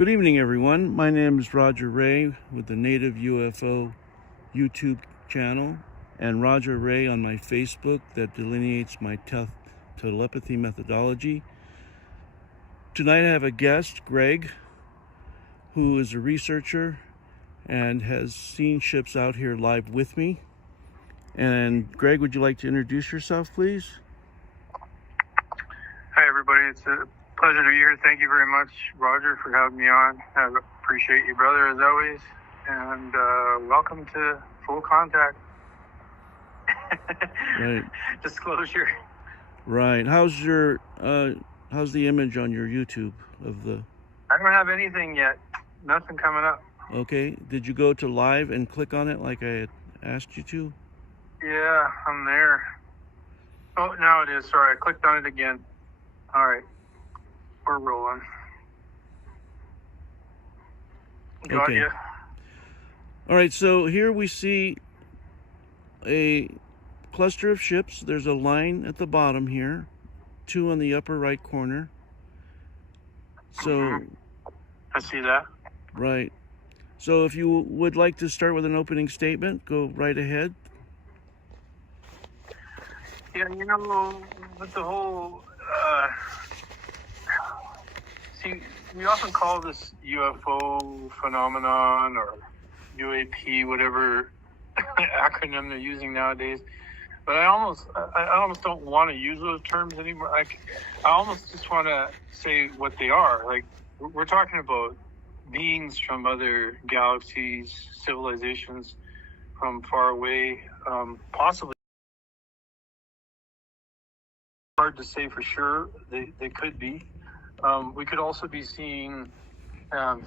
Good evening, everyone. My name is Roger Ray with the Native UFO YouTube channel and Roger Ray on my Facebook that delineates my telepathy methodology. Tonight I have a guest, Greg, who is a researcher and has seen ships out here live with me. And Greg, would you like to introduce yourself, please? Hi, everybody. It's a pleasure to be here. Thank you very much, Roger, for having me on. I appreciate you, brother, as always. And welcome to Full Contact. Right. Disclosure. Right. How's the image on your YouTube of the... I don't have anything yet. Nothing coming up. Okay. Did you go to live and click on it like I had asked you to? Yeah, I'm there. Oh, now it is. Sorry, I clicked on it again. All right. We're rolling. Got Okay. you. All right, so here we see a cluster of ships. There's a line at the bottom here, 2 on the upper right corner. So, I see that. right. So if you would like to start with an opening statement, go right ahead. Yeah, with the whole... see, we often call this UFO phenomenon or UAP, whatever acronym they're using nowadays. But I almost don't want to use those terms anymore. I almost just want to say what they are. Like, we're talking about beings from other galaxies, civilizations from far away, possibly. Hard to say for sure. They could be. We could also be seeing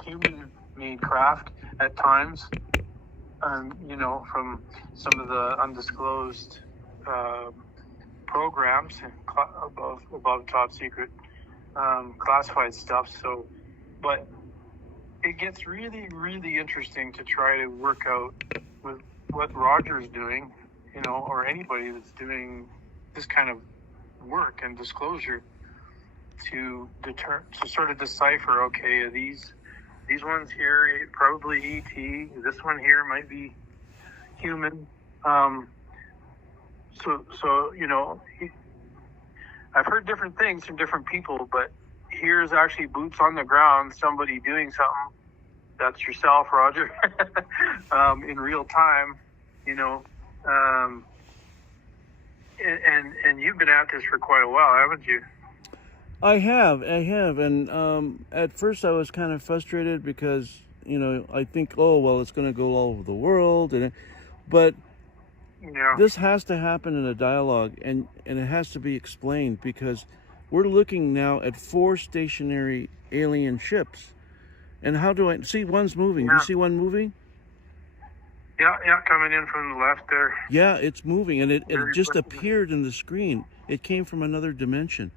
human-made craft at times, from some of the undisclosed programs above top secret classified stuff. So, but it gets really, really interesting to try to work out with what Roger's doing, or anybody that's doing this kind of work and disclosure to sort of decipher, okay, these ones here probably ET, this one here might be human. I've heard different things from different people, but here's actually boots on the ground, somebody doing something. That's yourself, Roger, in real time, and you've been at this for quite a while, haven't you? I have, and at first I was kind of frustrated because, I think, oh, well, it's going to go all over the world, but yeah. This has to happen in a dialogue, and it has to be explained, because we're looking now at 4 stationary alien ships, and how do I see one's moving? Yeah. Do you see one moving? Yeah, coming in from the left there. Yeah, it's moving, and it just appeared in the screen. It came from another dimension.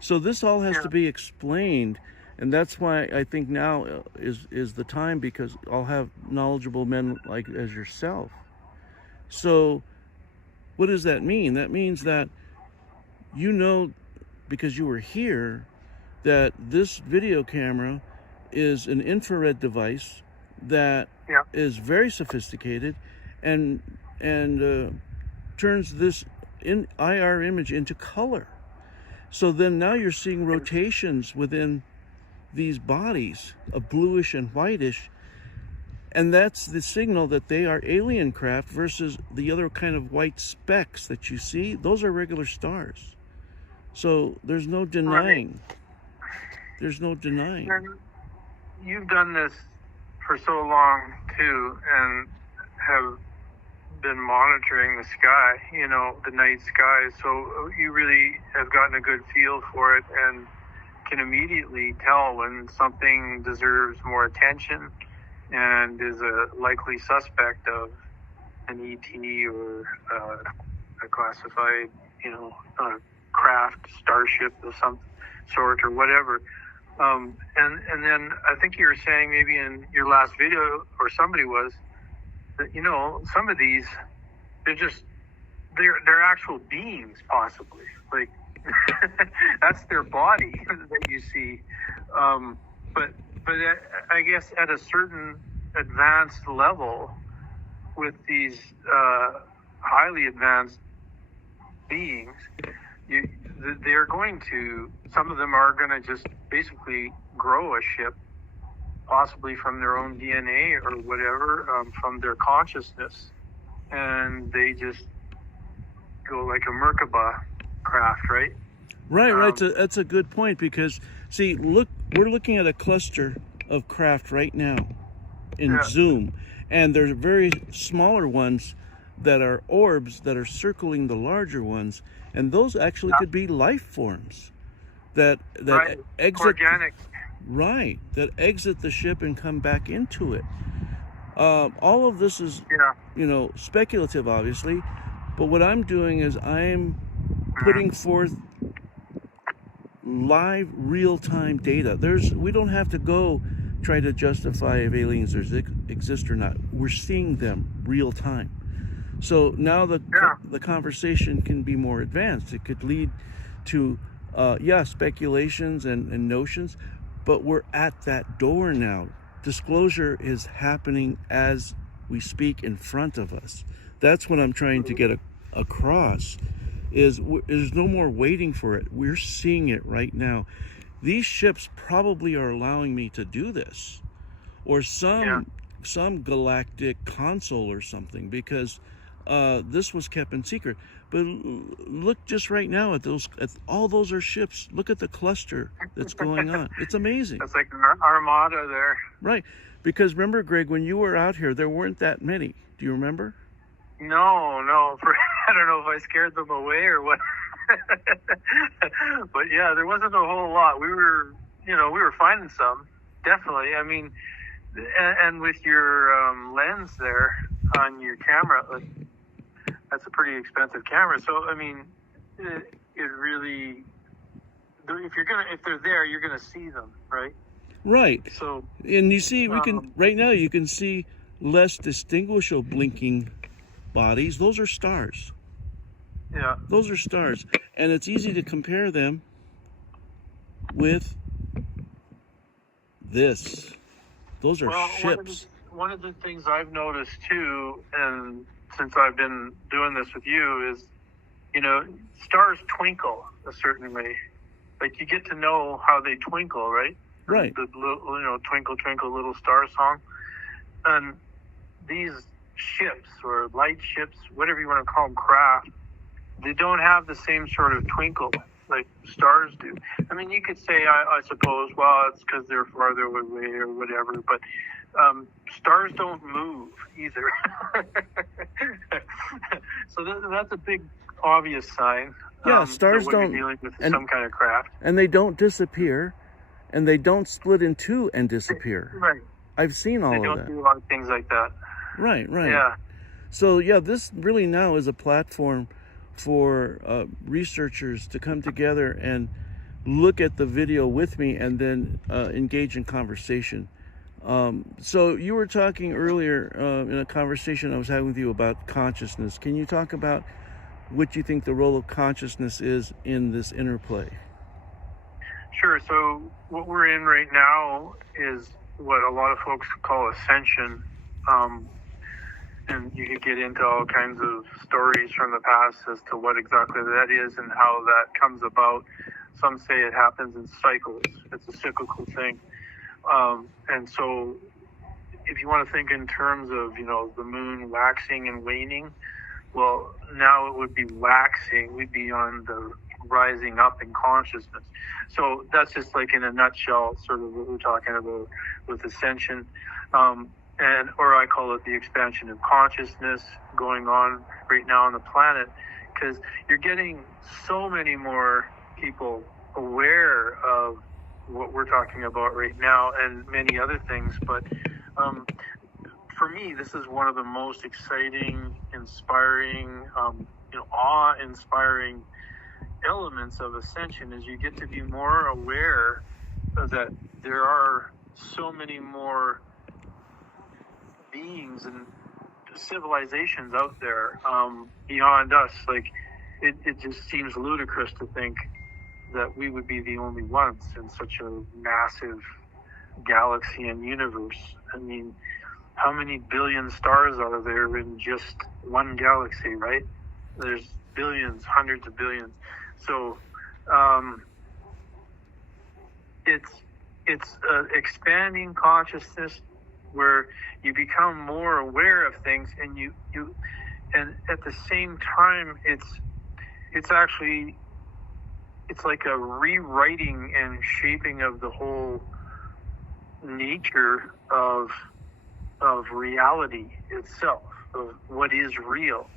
So this all has to be explained, and that's why I think now is the time, because I'll have knowledgeable men like as yourself. So what does that mean? That means that because you were here, that this video camera is an infrared device that is very sophisticated and turns this IR image into color. So then now you're seeing rotations within these bodies of bluish and whitish, and that's the signal that they are alien craft versus the other kind of white specks that you see. Those are regular stars. So there's no denying. There's no denying. You've done this for so long too, and have been monitoring the sky, the night sky. So you really have gotten a good feel for it and can immediately tell when something deserves more attention and is a likely suspect of an ET or a classified, craft, starship of some sort or whatever. And then I think you were saying maybe in your last video, or somebody was, that, some of these, they're actual beings, possibly. Like, that's their body that you see. But But I guess at a certain advanced level, with these highly advanced beings, they're going to, some of them are going to just basically grow a ship, possibly from their own DNA or whatever, from their consciousness, and they just go like a Merkaba craft, right? Right. That's a good point, because see, look, we're looking at a cluster of craft right now in Zoom, and there's very smaller ones that are orbs that are circling the larger ones, and those actually could be life forms that exit organic. Right, that exit the ship and come back into it. All of this is, speculative, obviously, but what I'm doing is I'm putting forth live, real-time data. We don't have to go try to justify if aliens exist or not. We're seeing them real time. So now the conversation can be more advanced. It could lead to speculations and notions, but we're at that door now. Disclosure is happening as we speak in front of us. That's what I'm trying to get across. There's no more waiting for it. We're seeing it right now. These ships probably are allowing me to do this, or some galactic console or something, because this was kept in secret. But look just right now at all those are ships. Look at the cluster that's going on. It's amazing. It's like an armada there. Right. Because remember, Greg, when you were out here, there weren't that many. Do you remember? No. I don't know if I scared them away or what. But yeah, there wasn't a whole lot. We were finding some, definitely. I mean, and with your lens there on your camera, that's a pretty expensive camera. So I mean, it really, if they're there, you're gonna see them, right? Right. So, and you see, right now you can see less distinguishable blinking bodies. Those are stars. Yeah. Those are stars, and it's easy to compare them with this. Those are ships. One of the things I've noticed too, and since I've been doing this with you, is, stars twinkle a certain way. Like, you get to know how they twinkle, right? Right. The twinkle, twinkle, little star song. And these ships, or light ships, whatever you want to call them, craft, they don't have the same sort of twinkle like stars do. I mean, you could say, I suppose, well, it's because they're farther away or whatever, but stars don't move either. So that's a big, obvious sign. Yeah, stars don't. You're dealing with some kind of craft. And they don't disappear, and they don't split in two and disappear. Right. I've seen all of that. They don't do a lot of things like that. Right. Yeah. So, this really now is a platform for researchers to come together and look at the video with me and then engage in conversation. So you were talking earlier in a conversation I was having with you about consciousness. Can you talk about what you think the role of consciousness is in this interplay? Sure. So what we're in right now is what a lot of folks call ascension. And you could get into all kinds of stories from the past as to what exactly that is and how that comes about. Some say it happens in cycles. It's a cyclical thing. And so if you want to think in terms of, the moon waxing and waning, well, now it would be waxing. We'd be on the rising up in consciousness. So that's just like in a nutshell, sort of what we're talking about with ascension. Or I call it the expansion of consciousness going on right now on the planet, because you're getting so many more people aware of what we're talking about right now and many other things. But for me, this is one of the most exciting, inspiring, awe-inspiring elements of ascension, is you get to be more aware that there are so many more beings and civilizations out there beyond us. Like, it just seems ludicrous to think that we would be the only ones in such a massive galaxy and universe. I mean, how many billion stars are there in just one galaxy, right? There's billions, hundreds of billions. So it's expanding consciousness where you become more aware of things, and you and at the same time it's actually it's like a rewriting and shaping of the whole nature of reality itself, of what is real.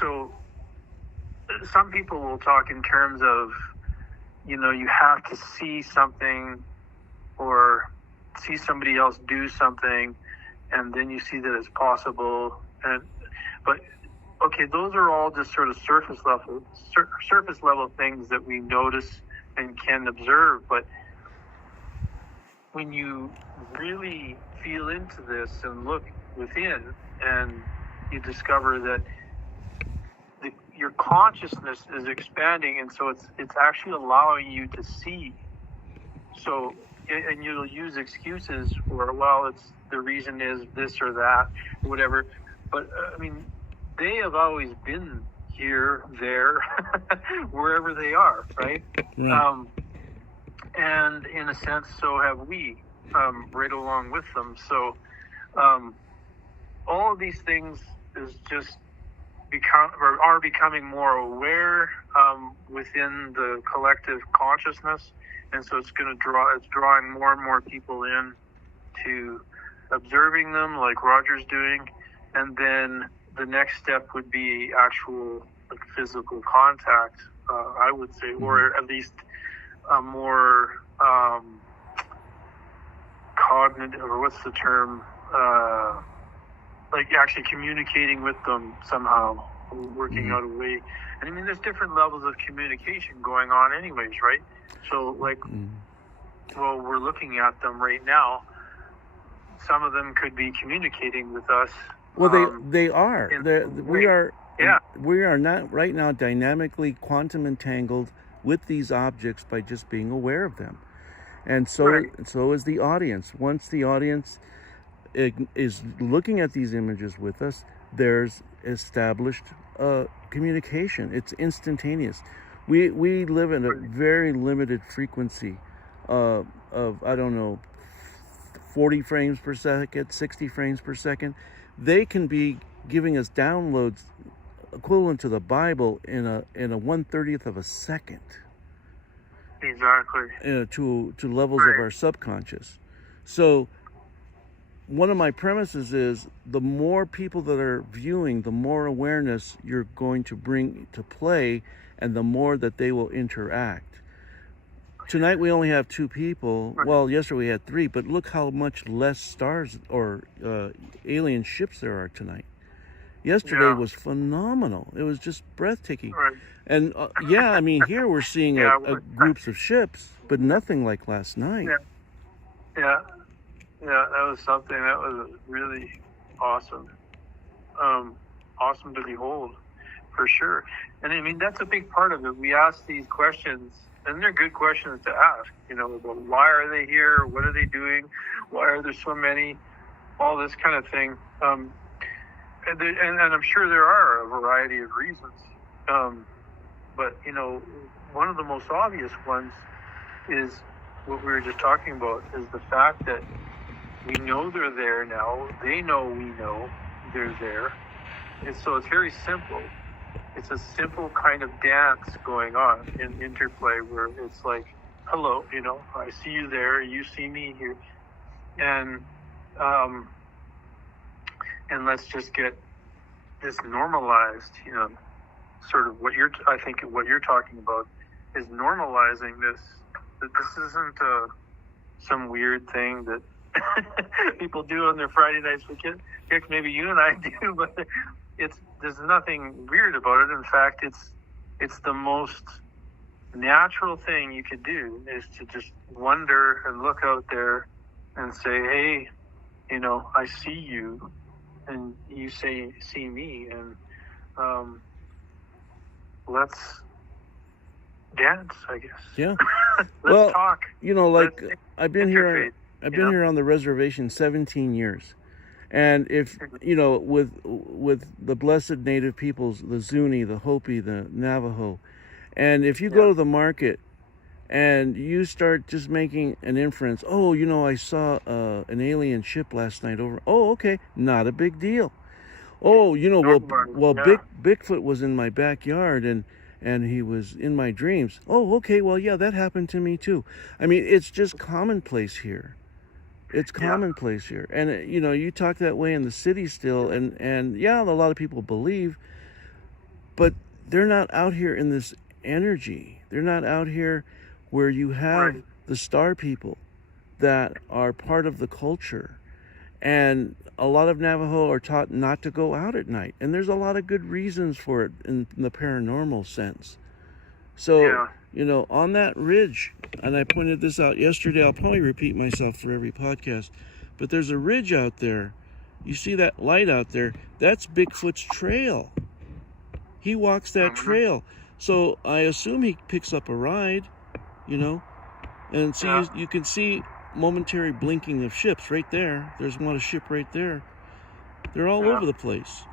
So some people will talk in terms of, you have to see something or see somebody else do something, and then you see that it's possible. But okay, those are all just sort of surface level things that we notice and can observe. But when you really feel into this and look within, and you discover that your consciousness is expanding, and so it's actually allowing you to see. So, and you'll use excuses for, well, it's the reason is this or that, or whatever. But I mean, they have always been here, there, wherever they are, right? Right. And in a sense, so have we, right along with them. So, all of these things is just are becoming more aware within the collective consciousness, and so it's drawing more and more people in to observing them, like Roger's doing, and then the next step would be actual physical contact, I would say, or at least a more cognitive, or what's the term? Like actually communicating with them somehow, working out a way. And I mean, there's different levels of communication going on anyways, right? So like, well, we're looking at them right now. Some of them could be communicating with us. Well, they are. We are. Yeah. We are not right now dynamically quantum entangled with these objects by just being aware of them, and so is the audience. Once the audience is looking at these images with us, there's established communication. It's instantaneous. We live in a very limited frequency of I don't know, 40 frames per second, 60 frames per second. They can be giving us downloads equivalent to the Bible in a 1/30th of a second. Exactly. To levels of our subconscious. So one of my premises is the more people that are viewing, the more awareness you're going to bring to play, and the more that they will interact. Tonight we only have 2 people. Well, yesterday we had 3, but look how much less stars or alien ships there are tonight. Yesterday was phenomenal. It was just breathtaking. Right. And I mean, here we're seeing groups of ships, but nothing like last night. Yeah, that was something that was really awesome. Awesome to behold, for sure. And I mean, that's a big part of it. We ask these questions, and they're good questions to ask, about why are they here? What are they doing? Why are there so many? All this kind of thing. And I'm sure there are a variety of reasons. But, one of the most obvious ones is what we were just talking about, is the fact that we know they're there now. They know we know they're there. And so it's very simple. It's a simple kind of dance going on in interplay where it's like, hello, I see you there, you see me here. And let's just get this normalized, sort of what you're talking about is normalizing this. That this isn't some weird thing that people do on their Friday nights weekend. Heck, maybe you and I do, but there's nothing weird about it. In fact, it's the most natural thing you could do, is to just wonder and look out there and say, hey, I see you, and you see me, and let's dance, I guess. Yeah. Let's talk. Like I've been interface, here on the reservation 17 years. And if, with the blessed native peoples, the Zuni, the Hopi, the Navajo, and if you go to the market and you start just making an inference, I saw an alien ship last night over. Oh, okay, not a big deal. Oh, Bigfoot was in my backyard and he was in my dreams. Oh, okay, well, yeah, that happened to me too. I mean, it's just commonplace here. It's commonplace here. And, you talk that way in the city still, and a lot of people believe, but they're not out here in this energy. They're not out here where you have the star people that are part of the culture. And a lot of Navajo are taught not to go out at night. And there's a lot of good reasons for it in the paranormal sense. So, on that ridge, and I pointed this out yesterday, I'll probably repeat myself for every podcast, but there's a ridge out there. You see that light out there? That's Bigfoot's trail. He walks that trail. So I assume he picks up a ride, and so you can see momentary blinking of ships right there. There's one ship right there. They're all over the place.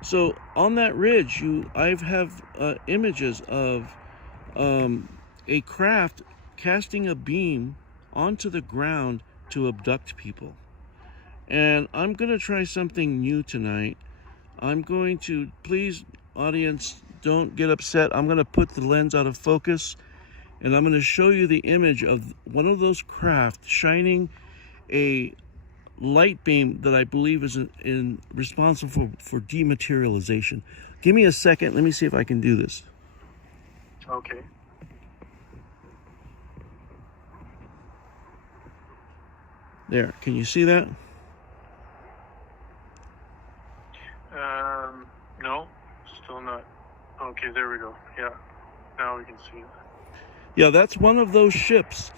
So on that ridge, I have images of a craft casting a beam onto the ground to abduct people. And I'm going to try something new tonight. I'm going to, please, audience, don't get upset. I'm going to put the lens out of focus, and I'm going to show you the image of one of those craft shining a light beam that I believe is responsible for dematerialization. Give me a second. Let me see if I can do this. Okay. There. Can you see that? No, still not. Okay, there we go. Yeah, now we can see it. Yeah, that's one of those ships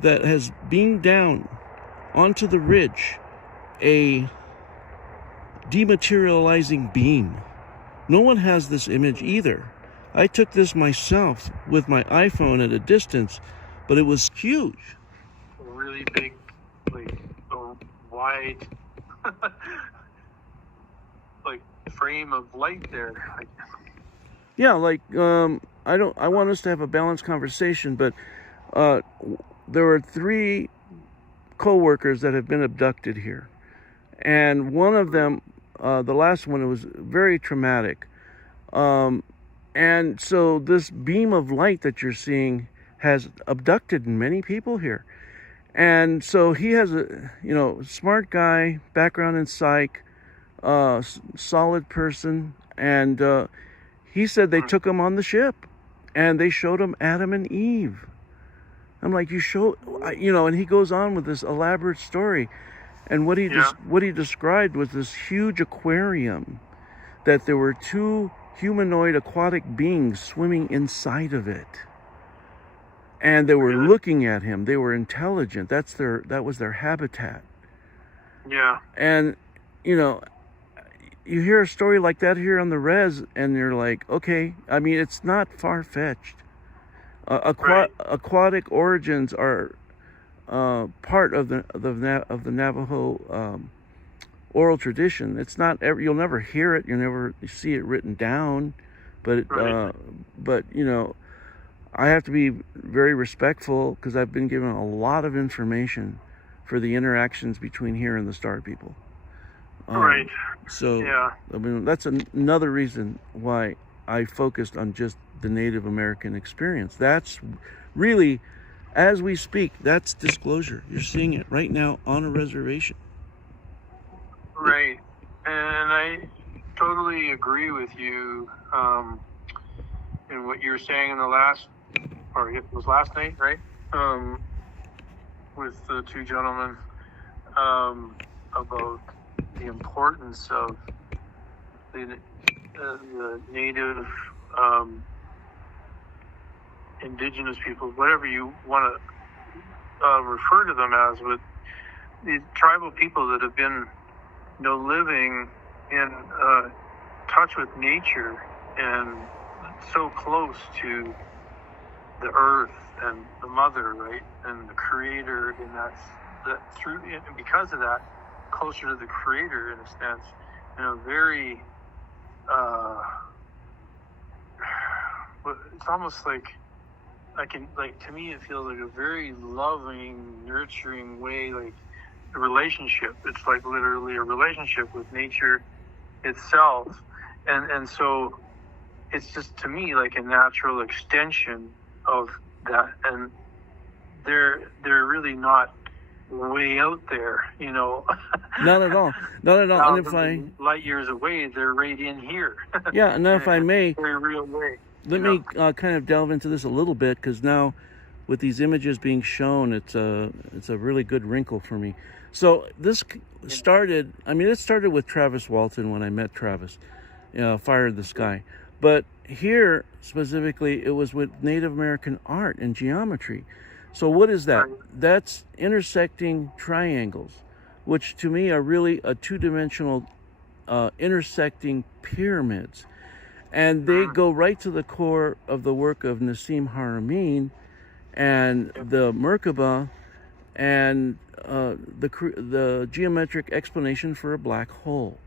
that has beamed down onto the ridge a dematerializing beam. No one has this image either. I took this myself with my iPhone at a distance, but it was huge. A really big, like, wide, like, frame of light there. Yeah, I want us to have a balanced conversation, but there were 3 co-workers that have been abducted here. And one of them, the last one, it was very traumatic. And so this beam of light that you're seeing has abducted many people here. And so he has a, smart guy, background in psych, solid person. And he said they took him on the ship and they showed him Adam and Eve. I'm like, and he goes on with this elaborate story. And what he described was this huge aquarium that there were 2 humanoid aquatic beings swimming inside of it. And they were looking at him. They were intelligent. That was their habitat. Yeah. And, you hear a story like that here on the Rez, and you're like, okay, I mean, it's not far-fetched. Aquatic origins are part of the Navajo oral tradition. It's not you'll never hear it, you'll never see it written down, but I have to be very respectful because I've been given a lot of information for the interactions between here and the Star people. Right. So I mean, that's another reason why I focused on just the Native American experience. That's really, as we speak, that's disclosure. You're seeing it right now on a reservation. Right. And I totally agree with you in what you were saying in it was last night, right? With the 2 gentlemen about the importance of the native indigenous peoples, whatever you want to refer to them as, with these tribal people that have been living in touch with nature and so close to the earth and the mother, right, and the creator, and that through, and because of that, closer to the creator in a sense, in a very it's almost like to me it feels like a very loving, nurturing way, like a relationship. It's like literally a relationship with nature itself, and so it's just, to me, like a natural extension of that, and they're really not way out there, Not at all. Not at all. And if light years away, they're right in here. Yeah, and if I may, very real way. Let me kind of delve into this a little bit, because now with these images being shown, it's a really good wrinkle for me. So this started, it started with Travis Walton when I met Travis, Fire in the Sky. But here, specifically, it was with Native American art and geometry. So what is that? Right. That's intersecting triangles, which to me are really a two-dimensional intersecting pyramids. And they go right to the core of the work of Nassim Haramein and the Merkaba and the geometric explanation for a black hole.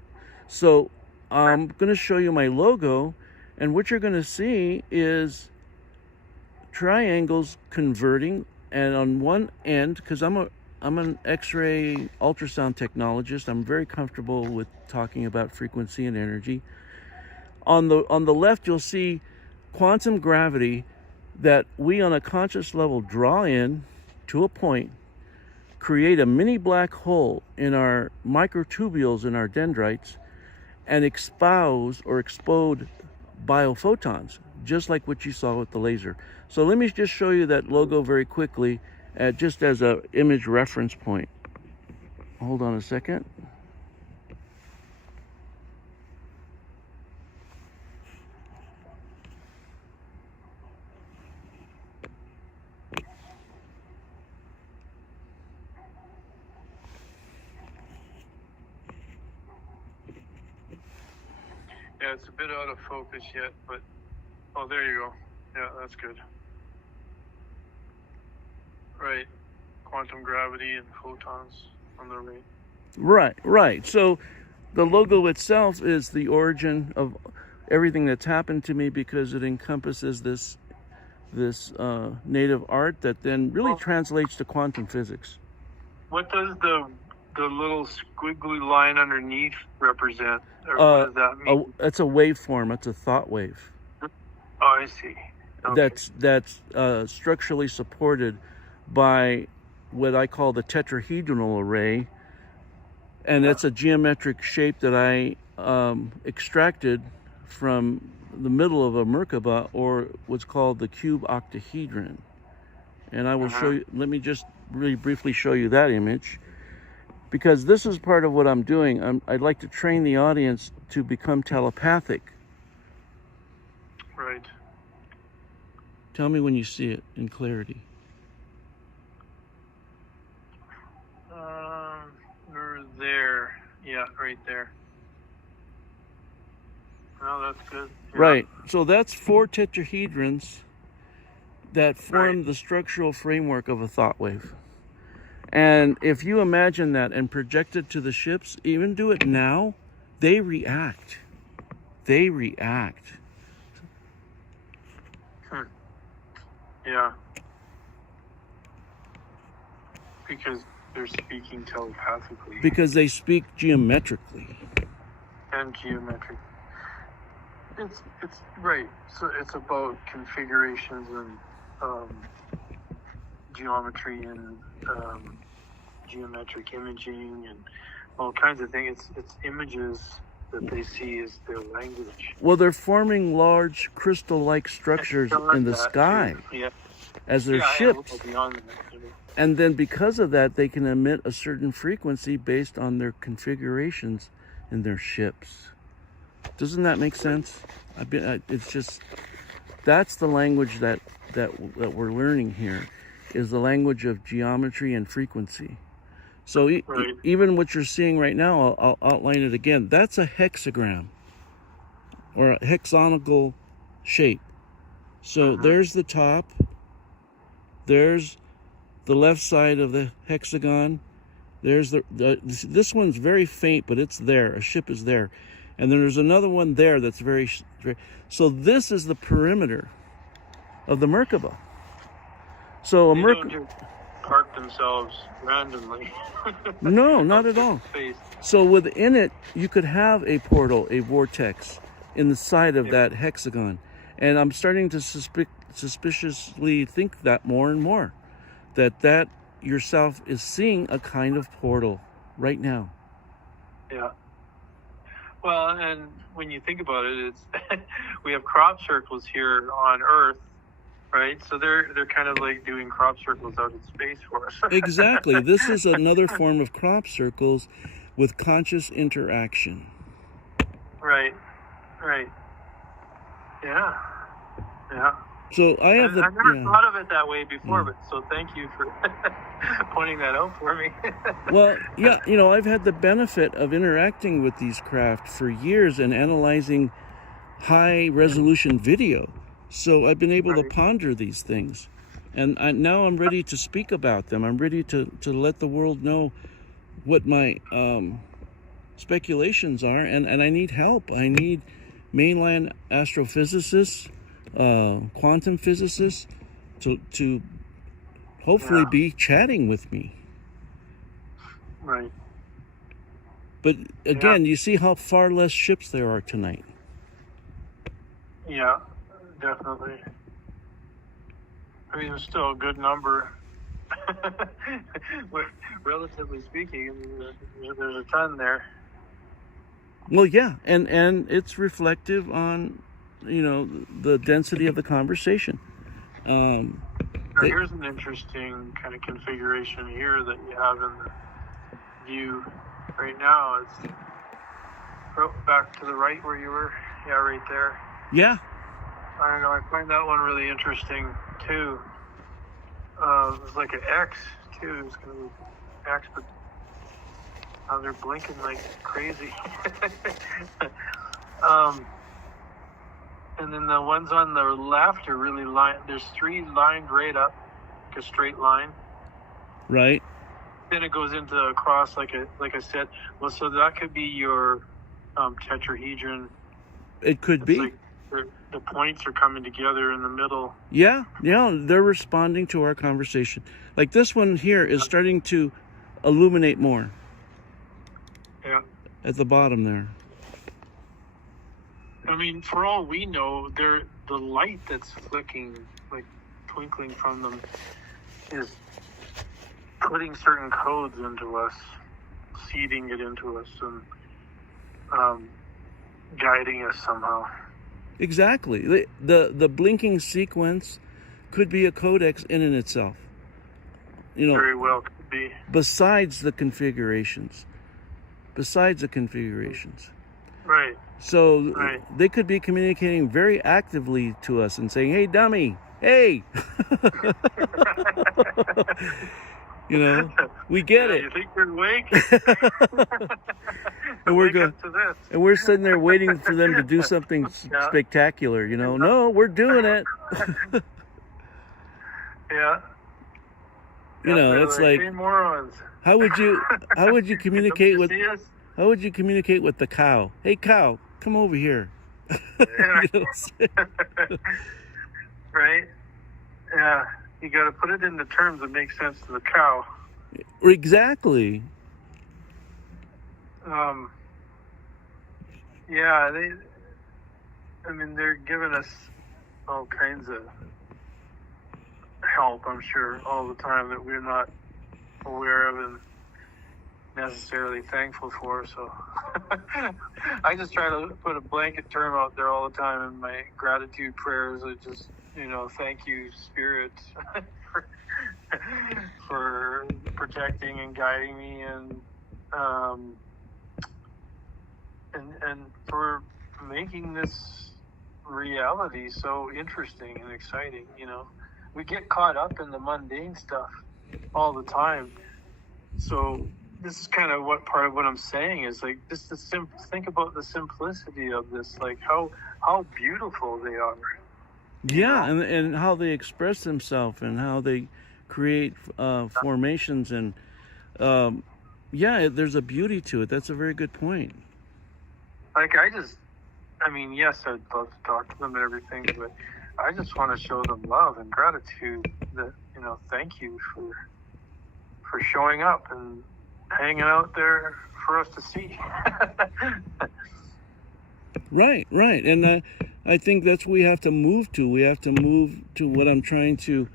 So I'm going to show you my logo, and what you're going to see is triangles converting, and on one end, because I'm an X-ray ultrasound technologist, I'm very comfortable with talking about frequency and energy. On the left, you'll see quantum gravity that we on a conscious level draw in to a point, create a mini black hole in our microtubules in our dendrites, and explode biophotons, just like what you saw with the laser. So let me just show you that logo very quickly, just as an image reference point. Hold on a second. Yeah, it's a bit out of focus yet, but oh, there you go. Yeah, that's good. Right, quantum gravity and photons on the right. Right. So the logo itself is the origin of everything that's happened to me, because it encompasses this native art that then really translates to quantum physics. What does the little squiggly line underneath represent? Or what does that mean? It's a waveform. It's a thought wave. Oh, I see. Okay. That's structurally supported by what I call the tetrahedral array, and it's a geometric shape that I extracted from the middle of a Merkaba, or what's called the cube octahedron. And I will show you. Let me just really briefly show you that image, because this is part of what I'm doing. I'd like to train the audience to become telepathic. Right. Tell me when you see it in clarity. There. Yeah, right there. Well, that's good. Yeah. Right. So that's 4 tetrahedrons that form the structural framework of a thought wave. And if you imagine that and project it to the ships, even do it now, they react. They react. Yeah. Because they're speaking telepathically. Because they speak geometrically. And geometric. It's right. So it's about configurations and geometry and geometric imaging and all kinds of things. It's images that they see as their language. Well, they're forming large crystal-like structures in the sky as their ships. And then because of that, they can emit a certain frequency based on their configurations in their ships. Doesn't that make sense? It's just, that's the language that we're learning here, is the language of geometry and frequency. So even what you're seeing right now, I'll outline it again. That's a hexagram, or a hexagonal shape. So there's the top, There's the left side of the hexagon. There's this one's very faint, but it's there. A ship is there. And then there's another one there that's very. So this is the perimeter of the Merkaba. So a Merkaba don't just park themselves randomly. No, not at all. So within it, you could have a portal, a vortex, in the side of that hexagon. And I'm starting to suspiciously think that more and more, that yourself is seeing a kind of portal right now. Yeah. Well, and when you think about it, it's we have crop circles here on Earth, right? So they're kind of like doing crop circles out in space for us. Exactly. This is another form of crop circles with conscious interaction. Right. Yeah. So I have I've never thought of it that way before, but so thank you for pointing that out for me. Well, yeah, I've had the benefit of interacting with these craft for years and analyzing high resolution video. So I've been able to ponder these things. And now I'm ready to speak about them. I'm ready to let the world know what my speculations are. And I need help. I need mainline astrophysicists, quantum physicists to hopefully be chatting with me. Right. But again, you see how far less ships there are tonight. Yeah, definitely. I mean, there's still a good number. Relatively speaking, there's a ton there. Well, yeah, and it's reflective on, the density of the conversation. Here's an interesting kind of configuration here that you have in the view right now. It's back to the right where you were. Yeah, right there. Yeah. I don't know. I find that one really interesting too. It's like an X too. It's going to be X, but how they're blinking like crazy. And then the ones on the left are really lined. There's three lined right up, like a straight line. Right. Then it goes into a cross, like I said. Well, so that could be your tetrahedron. It could be. Like the points are coming together in the middle. Yeah, they're responding to our conversation. Like this one here is starting to illuminate more. Yeah. At the bottom there. I mean, for all we know, the light that's flicking, like twinkling from them, is putting certain codes into us, seeding it into us, and guiding us somehow. Exactly. The blinking sequence could be a codex in and itself. Very well could be. Besides the configurations. Right. So they could be communicating very actively to us and saying, "Hey, dummy, hey." We get it. You think you're awake? And we're sitting there waiting for them to do something spectacular. No, we're doing it. Yeah. It's like morons. How would you communicate with the cow? Hey, cow, come over here. Right? Yeah. You got to put it into terms that make sense to the cow. Exactly. Yeah, they're giving us all kinds of help, I'm sure, all the time that we're not aware of and necessarily thankful for. So I just try to put a blanket term out there all the time in my gratitude prayers. I just, thank you, Spirit, for protecting and guiding me, and for making this reality so interesting and exciting. We get caught up in the mundane stuff all the time. So this is kind of part of what I'm saying is like just think about the simplicity of this, like how beautiful they are. Yeah, and how they express themselves and how they create formations and yeah, there's a beauty to it. That's a very good point. Like I mean, yes, I'd love to talk to them and everything, but I just want to show them love and gratitude. That thank you for showing up and hanging out there for us to see. Right, and I think that's what we have to move to. We have to move to what I'm trying to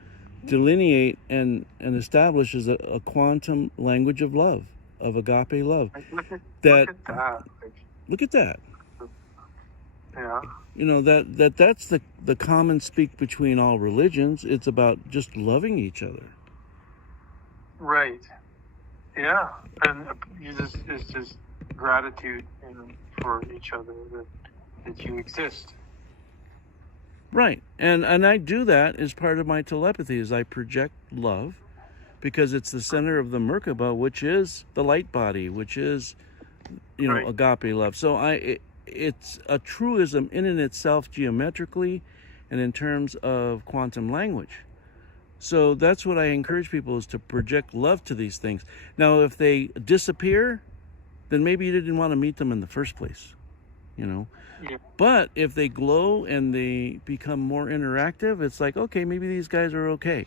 delineate and establish is a quantum language of love, of agape love. Look at that. Look at that. Yeah. That's the common speak between all religions. It's about just loving each other. Right. Yeah. And it's just gratitude for each other that you exist. Right. And I do that as part of my telepathy, is I project love because it's the center of the Merkaba, which is the light body, which is, Right. agape love. So it's a truism in and itself geometrically and in terms of quantum language. So that's what I encourage people, is to project love to these things. Now, if they disappear, then maybe you didn't want to meet them in the first place, Yeah. But if they glow and they become more interactive, it's like, okay, maybe these guys are okay.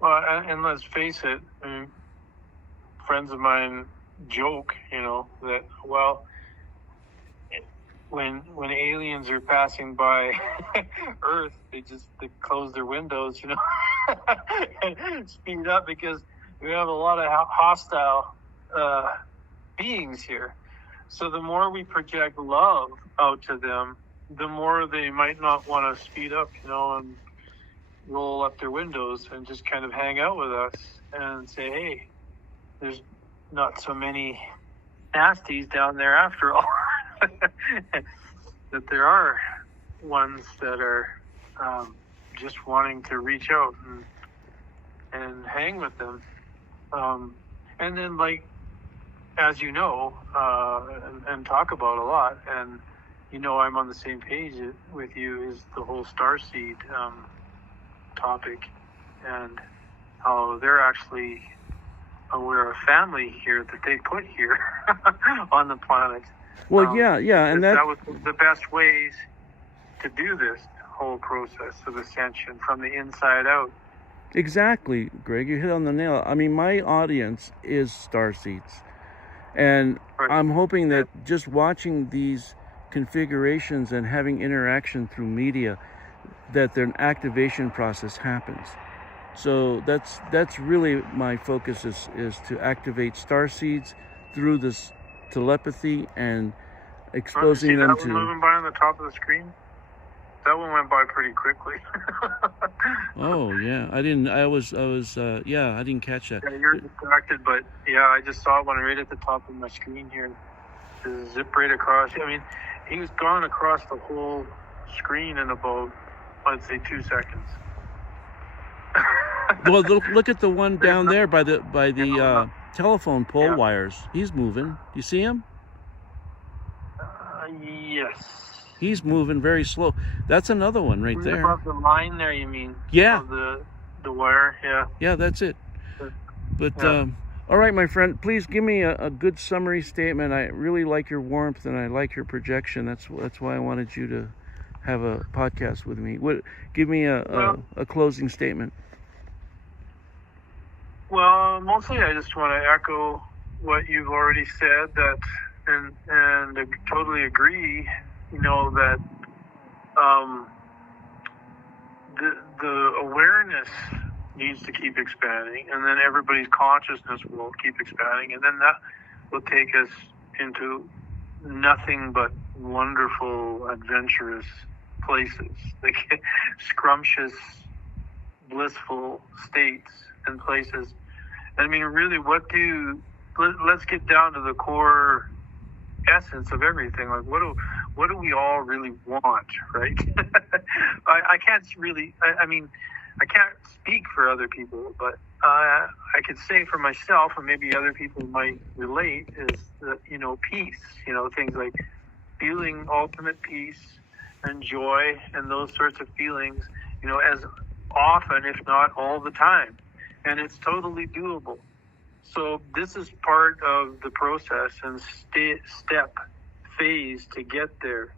Well, and let's face it, friends of mine joke, that, well, when aliens are passing by Earth, they close their windows, and speed up because we have a lot of hostile beings here. So the more we project love out to them, the more they might not want to speed up, and roll up their windows and just kind of hang out with us and say, hey, there's not so many nasties down there after all. That there are ones that are just wanting to reach out and hang with them. And then, like, as you know, and talk about a lot, and I'm on the same page with you, is the whole starseed topic, and how they're actually aware of family here that they put here on the planet. Well, yeah, and that was the best ways to do this whole process of ascension from the inside out. Exactly, Greg, you hit on the nail. I mean, my audience is starseeds, and Right. I'm hoping that just watching these configurations and having interaction through media, that an activation process happens. So that's really my focus, is to activate starseeds through this telepathy and exposing them to. That one moving by on the top of the screen? That one went by pretty quickly. Oh yeah, I didn't catch that. Yeah, you're distracted, but yeah, I just saw one right at the top of my screen here. Just zip right across. I mean, he was gone across the whole screen in about, I'd say, 2 seconds. Well, look at the one down there by the telephone pole wires. He's moving. You see him? Yes. He's moving very slow. That's another one right there. Above the line there, you mean? Yeah. Above the wire, yeah. Yeah, that's it. But Yeah. all right, my friend, please give me a good summary statement. I really like your warmth and I like your projection. That's why I wanted you to have a podcast with me. Give me a closing statement. Well, mostly I just want to echo what you've already said, and I totally agree. That the awareness needs to keep expanding, and then everybody's consciousness will keep expanding, and then that will take us into nothing but wonderful, adventurous places, like scrumptious, blissful states and places. I mean, really, let's get down to the core essence of everything. Like, what do we all really want, right? I can't really, I can't speak for other people, but I could say for myself, and maybe other people might relate, is that, peace, things like feeling ultimate peace, and joy and those sorts of feelings, as often, if not all the time. And it's totally doable. So this is part of the process, and phase to get there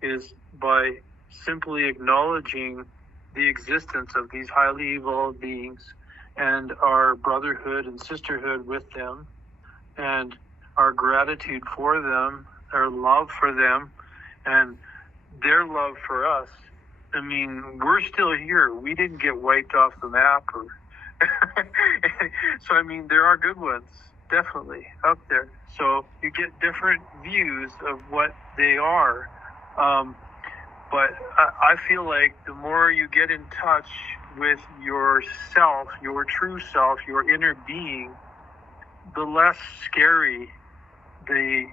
is by simply acknowledging the existence of these highly evolved beings and our brotherhood and sisterhood with them, and our gratitude for them, our love for them, and their love for us. I mean, we're still here. We didn't get wiped off the map. So, I mean, there are good ones, definitely, out there. So you get different views of what they are. But I feel like the more you get in touch with yourself, your true self, your inner being, the less scary the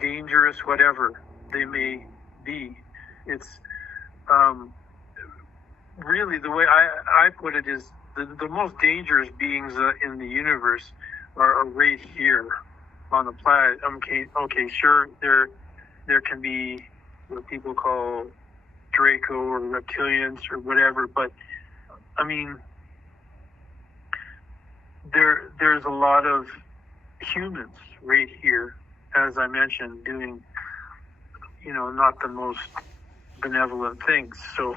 dangerous, whatever they may be. It's really, the way I put it is the most dangerous beings in the universe are right here on the planet. Okay, sure, there can be what people call Draco or reptilians or whatever, but I mean, there's a lot of humans right here, as I mentioned, doing, not the most benevolent things. So,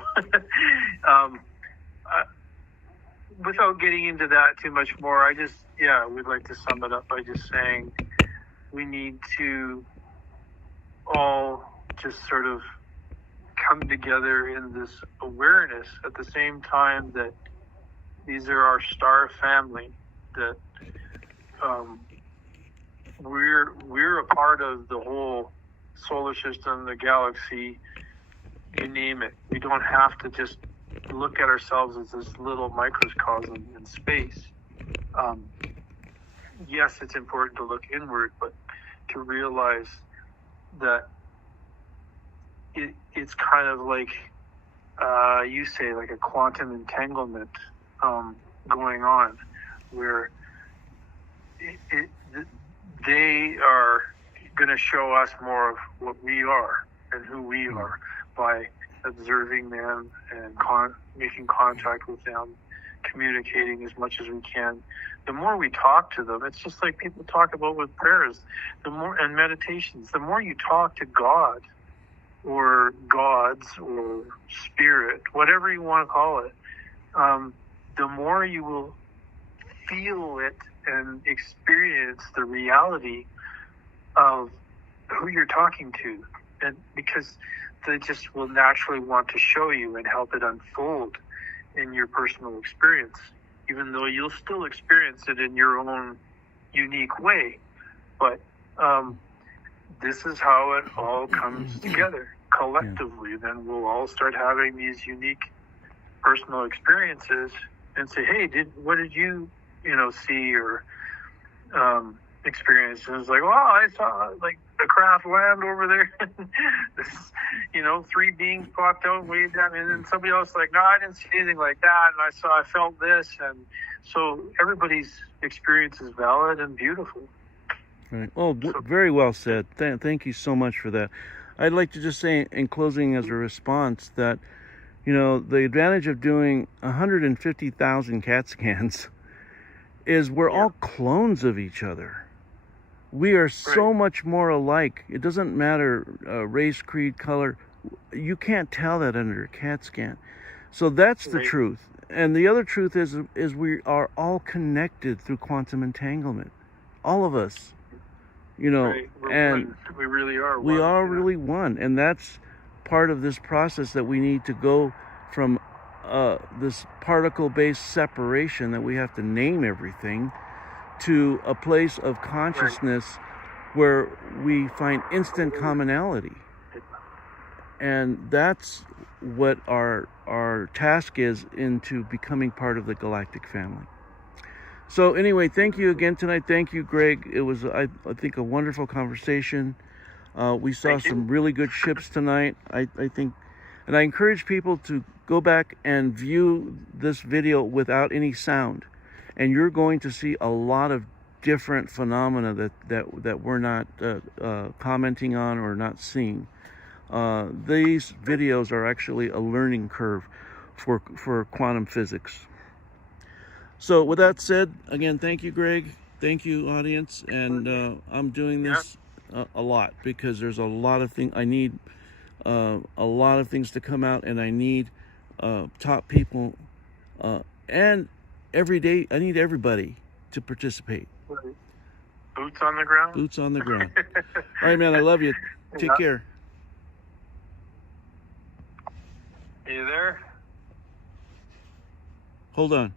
without getting into that too much more, I just, we'd like to sum it up by just saying we need to all just sort of come together in this awareness at the same time that these are our star family, that we're a part of the whole solar system, the galaxy, you name it. We don't have to just look at ourselves as this little microcosm in space. Yes, it's important to look inward, but to realize that it's kind of like, you say, like a quantum entanglement going on, where they are going to show us more of what we are and who we are by observing them and making contact with them, communicating as much as we can. The more we talk to them, it's just like people talk about with prayers, and meditations. The more you talk to God or gods or spirit, whatever you want to call it, the more you will feel it and experience the reality of who you're talking to, and because they just will naturally want to show you and help it unfold in your personal experience, even though you'll still experience it in your own unique way. But this is how it all comes together collectively. Then we'll all start having these unique personal experiences and say, hey, what did you see or experience? And it's like, well, I saw like a craft land over there. This, 3 beings popped out, waved at me, and then somebody else like, no, I didn't see anything like that, and I felt this. And so everybody's experience is valid and beautiful. Right. Oh, very well said. Thank you so much for that. I'd like to just say in closing as a response that, the advantage of doing 150,000 CAT scans is we're all clones of each other. We are so much more alike. It doesn't matter race, creed, color. You can't tell that under a CAT scan. So that's the truth. And the other truth is we are all connected through quantum entanglement. All of us. And one. We really are one. We are really one. And that's part of this process that we need to go from this particle-based separation that we have to name everything to a place of consciousness where we find instant commonality. And that's what our task is into becoming part of the galactic family. So anyway, thank you again tonight. Thank you, Greg. It was, I think, a wonderful conversation. We saw some really good ships tonight, I think. And I encourage people to go back and view this video without any sound. And you're going to see a lot of different phenomena that we're not commenting on or not seeing. These videos are actually a learning curve for quantum physics. So with that said, again, thank you, Greg. Thank you, audience. And I'm doing this a lot because there's a lot of things I need. A lot of things to come out, and I need top people, and every day I need everybody to participate. Boots on the ground. Boots on the ground. All right, man. I love you. Take care. Are you there? Hold on.